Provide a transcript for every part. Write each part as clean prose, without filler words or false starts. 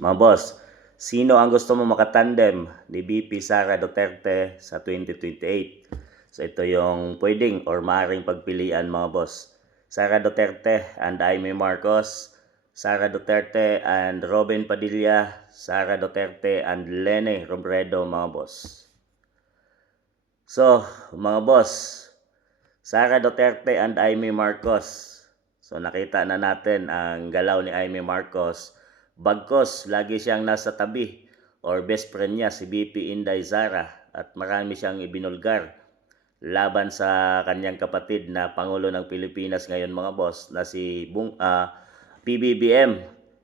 Mga boss, sino ang gusto mo makatandem ni VP Sara Duterte sa 2028? So ito yung pwedeng or maaaring pagpilian mga boss. Sara Duterte and Jaime Marcos, Sara Duterte and Robin Padilla, Sara Duterte and Lene Robredo mga boss. So mga boss, Sara Duterte and Jaime Marcos. So nakita na natin ang galaw ni Jaime Marcos. Bagkos, lagi siyang nasa tabi or best friend niya si VP Inday Sara at marami siyang ibinulgar laban sa kanyang kapatid na Pangulo ng Pilipinas ngayon mga boss na si PBBM.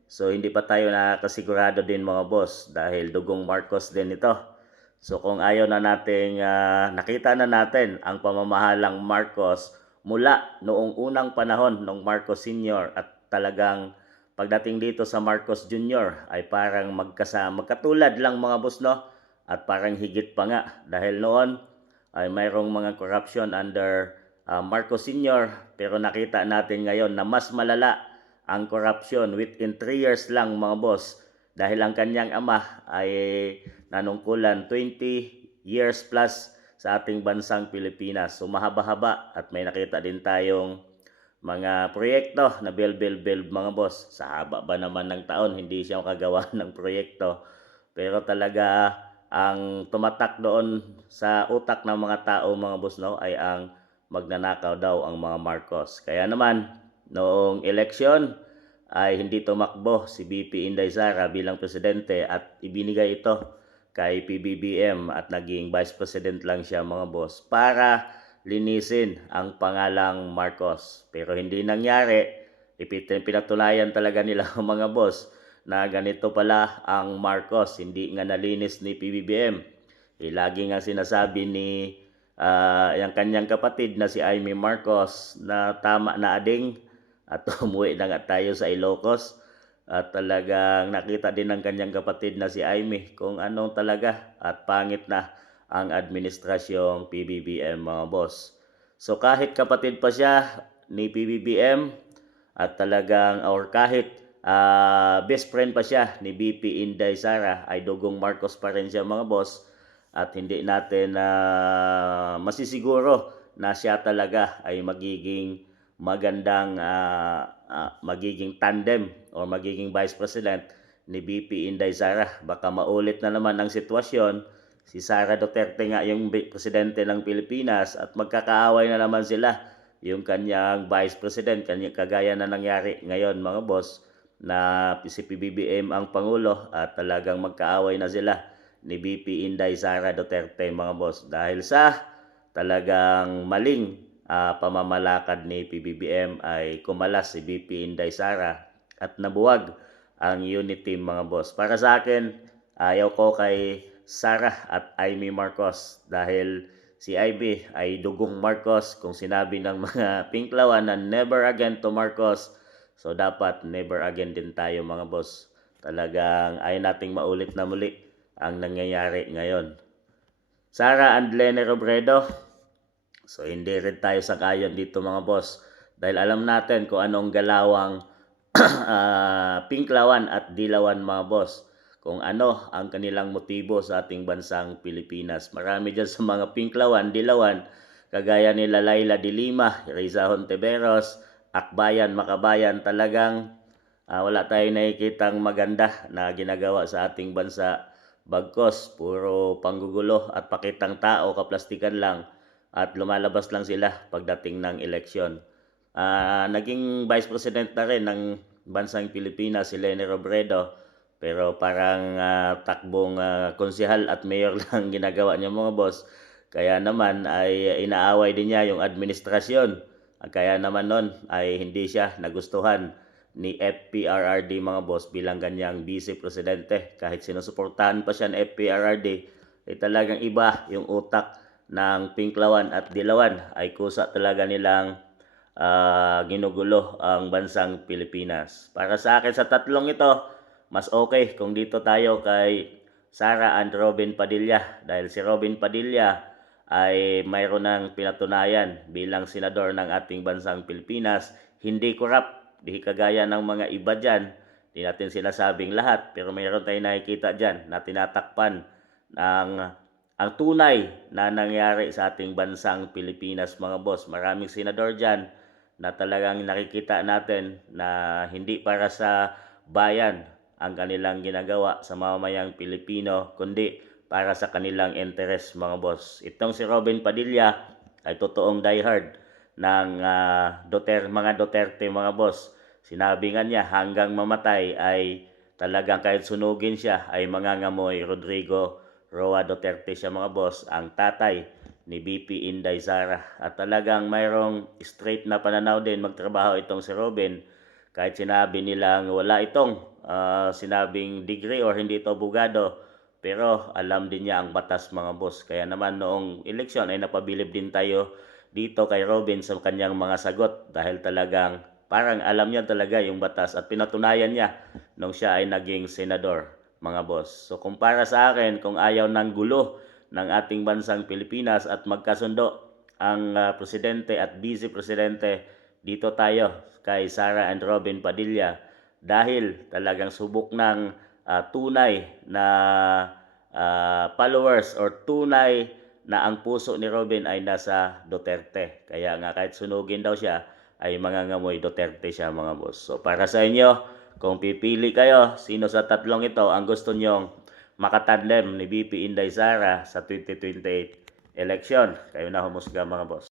So hindi pa tayo nakakasigurado din mga boss dahil dugong Marcos din ito. So kung ayaw na nating nakita na natin ang pamamahalang Marcos mula noong unang panahon ng Marcos Sr. at talagang pagdating dito sa Marcos Jr. ay parang magkatulad lang mga boss no at parang higit pa nga dahil noon ay mayroong mga corruption under Marcos Sr. pero nakita natin ngayon na mas malala ang corruption within 3 years lang mga boss dahil ang kanyang ama ay nanungkulan 20 years plus sa ating bansang Pilipinas. So mahaba-haba at may nakita din tayong mga proyekto na build mga boss. Sa haba ba naman ng taon, hindi siya makagawa ng proyekto. Pero talaga ang tumatak doon sa utak ng mga tao mga boss no ay ang magnanakaw daw ang mga Marcos. Kaya naman noong eleksyon ay hindi tumakbo si VP Inday Sara bilang presidente at ibinigay ito kay PBBM at naging vice president lang siya mga boss para linisin ang pangalang Marcos. Pero hindi nangyari, pinatunayan talaga nila mga boss na ganito pala ang Marcos, hindi nga nalinis ni PBBM. Lagi nga sinasabi ni yung kanyang kapatid na si Jaime Marcos na tama na ading at umuwi na nga tayo sa Ilocos at talagang nakita din ng kanyang kapatid na si Jaime kung anong talaga at pangit na ang administrasyong PBBM mga boss. So kahit kapatid pa siya ni PBBM at talagang or kahit best friend pa siya ni VP Inday Sara ay dugong Marcos pa rin siya mga boss at hindi natin masisiguro na siya talaga ay magiging magandang magiging tandem o magiging vice president ni VP Inday Sara. Baka maulit na naman ang sitwasyon. Si Sara Duterte nga yung presidente ng Pilipinas at magkakaaway na naman sila yung kanyang vice president, kagaya na nangyari ngayon mga boss na si PBBM ang Pangulo at talagang magkaaway na sila ni VP Inday Sara Duterte mga boss dahil sa talagang maling pamamalakad ni PBBM ay kumalas si VP Inday Sara at nabuwag ang unity mga boss. Para sa akin, ayaw ko kay Sara at Jaime Marcos dahil si Ivy ay dugong Marcos kung sinabi ng mga pinklawan na never again to Marcos. So dapat never again din tayo mga boss. Talagang ayaw nating maulit na muli ang nangyayari ngayon. Sara and Lene Robredo, so hindi rin tayo sakayon dito mga boss dahil alam natin kung anong galawang pinklawan at dilawan mga boss kung ano ang kanilang motibo sa ating bansang Pilipinas. Marami dyan sa mga pinklawan, dilawan, kagaya nila Laila de Lima, Riza Hontiveros, Akbayan, Makabayan, talagang wala tayong nakikitang maganda na ginagawa sa ating bansa. Bagkos, puro panggugulo at pakitang tao, kaplastikan lang at lumalabas lang sila pagdating ng eleksyon. Naging vice president na rin ng bansang Pilipinas si Lene Robredo pero parang takbong konsehal at mayor lang ginagawa niya mga boss. Kaya naman ay inaaway din niya yung administrasyon. Kaya naman nun ay hindi siya nagustuhan ni FPRRD mga boss bilang ganyang vice presidente. Kahit sinusuportahan pa siya ng FPRRD, ay talagang iba yung utak ng pinklawan at dilawan ay kusa talaga nilang ginugulo ang bansang Pilipinas. Para sa akin sa tatlong ito, mas okay kung dito tayo kay Sara and Robin Padilla dahil si Robin Padilla ay mayroon ng pinatunayan bilang senador ng ating bansang Pilipinas, hindi corrupt, di kagaya ng mga iba dyan, Di natin sinasabing lahat, pero mayroon tayong nakikita dyan na tinatakpan ng ang tunay na nangyari sa ating bansang Pilipinas, mga boss. Maraming senador dyan na talagang nakikita natin na hindi para sa bayan ang kanilang ginagawa sa mamamayang Pilipino, kundi para sa kanilang interes, mga boss. Itong si Robin Padilla ay totoong diehard ng mga Duterte, mga boss. Sinabi nga niya hanggang mamatay ay talagang kahit sunugin siya ay mangangamoy Rodrigo Roa Duterte siya, mga boss, ang tatay ni BP Inday Sara. At talagang mayroong straight na pananaw din magtrabaho itong si Robin, kahit sinabi nilang wala itong sinabing degree or hindi ito abogado, pero alam din niya ang batas, mga boss. Kaya naman noong eleksyon ay napabilib din tayo dito kay Robin sa kanyang mga sagot dahil talagang parang alam niya talaga yung batas at pinatunayan niya nung siya ay naging senador, mga boss. So kung para sa akin, kung ayaw ng gulo ng ating bansang Pilipinas at magkasundo ang presidente at vice presidente, dito tayo kay Sara and Robin Padilla dahil talagang subok ng tunay na followers or tunay na ang puso ni Robin ay nasa Duterte. Kaya nga kahit sunugin daw siya ay mangangamoy Duterte siya, mga boss. So para sa inyo, kung pipili kayo, sino sa tatlong ito ang gusto nyong makatandem ni BP Inday Sara sa 2028 election? Kayo na humusga, mga boss.